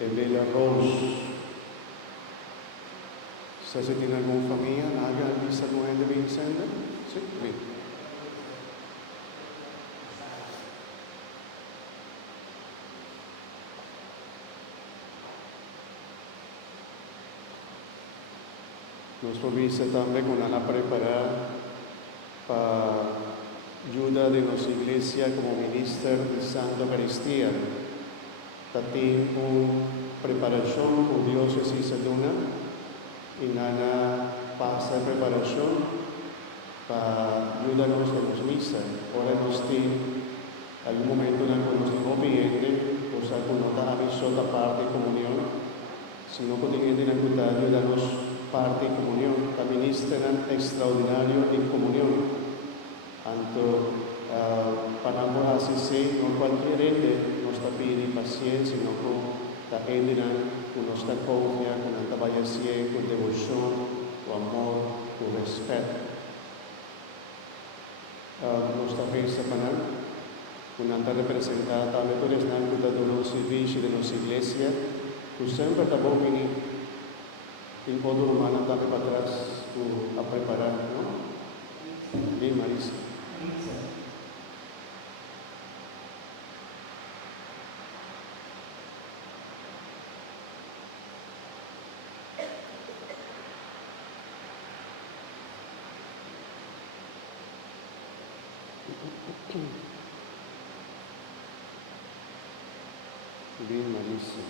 Bella Rose. Se tiene alguna familia, haga misa nueva de Vincenda. Sí, bien. Nuestro misa también con la preparar para ayuda de nuestra iglesia como ministro de Santa Eucaristía. También una preparación con diócesis de Luna y nada pasa preparación para ayudarnos en las misas. Ahora nos tiene algún momento en el que nos dijo pidiendo, o sea, que no está aviso la parte de comunión, sino que tiene que ayudarnos parte de comunión, la ministra extraordinario en comunión. Tanto para ambos así, no cualquier ente nos está pidiendo paciencia, sino con la ente con nuestra confianza, con la caballería, con devoción, con amor, con respeto. Nuestra fe semanal, con la representada también por el de los servicios de nuestra iglesia, que siempre está bien en modo humano también para atrás a preparar, ¿no? Bien, Marisa. Bien, Marisa.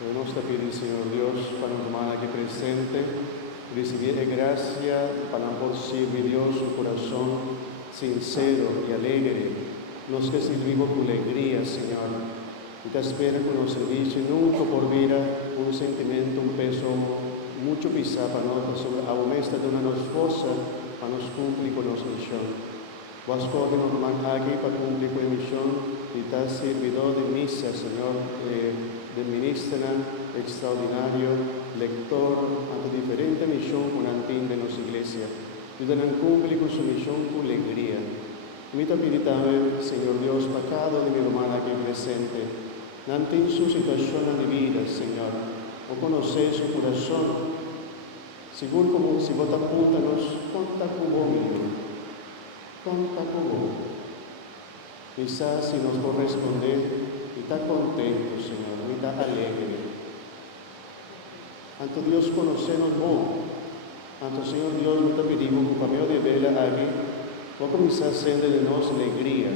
Podemos pedir, Señor Dios, para nos tomar aquí presente, recibir gracia para posible Dios su corazón sincero y alegre. Nos que servimos con alegría, Señor. Y te espera con los servicios, nunca por vida, un sentimiento, un peso, mucho pisar para nosotros, aún esta de una esposa, para nos cumplir con nuestra misión. Vos que nos toman aquí para cumplir con la misión, y te servidor de misa, Señor, de ministro extraordinario, lector, ante diferente misión con antín de nuestra iglesia. Ayúdanos a cumplir con su misión con alegría. Mi te pidiamo, Señor Dios, pecado de mi hermana aquí presente. Antín su situación de vida, Señor. O conocer su corazón. Seguro como si vos te apuntanos, conta con vos mismo. Conta con vos. Quizás si nos corresponde, y está contento, Señor, y está alegre. Ante Dios conocernos vos. Ante Señor Dios, no te pedimos que por medio de vela aquí, vos comenzás a hacer de nosotros alegría.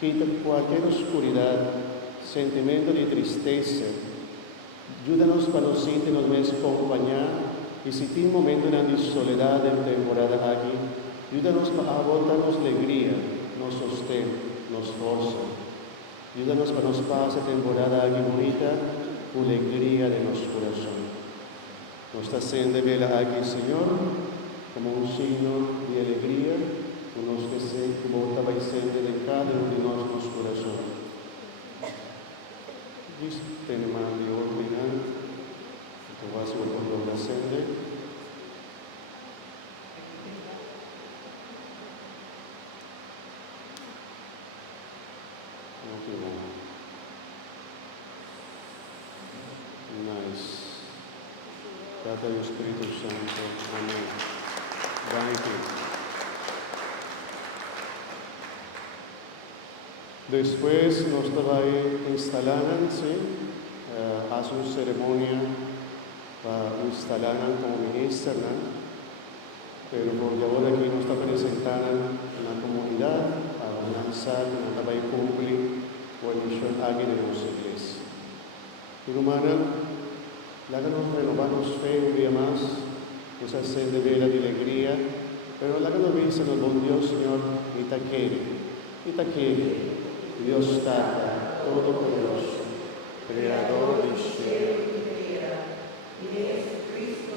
Quita cualquier oscuridad, sentimiento de tristeza. Ayúdanos para nos sentirnos más acompañar. Y si tiene un momento de soledad en temporada aquí, ayúdanos para botarnos alegría, nos sostén, nos forza. Ayúdanos para nos pasar temporada aquí bonita, con alegría de nuestro corazón. Nos está haciendo vela aquí, Señor, como un signo de alegría, con los que se vota y siente de cada uno de nuestros corazones. Tenemos de ordenar, que va a ser por la sende. Nice. Gracias al Espíritu Santo. Amén. Thank you. Después nos va a instalar, ¿sí? Hace una ceremonia para instalar como ministra, ¿no? Pero por ahora aquí nos está presentando en la comunidad para lanzar, nos va a cumplir con la misión aquí de nuestra iglesia. Mi hermana, láganos renovarnos fe un día más, nos hace de vera de alegría, pero láganos vencer al buen Dios, Señor, y te quiere, Dios Tata, Todopoderoso, Creador del cielo y de la tierra, y de Jesucristo,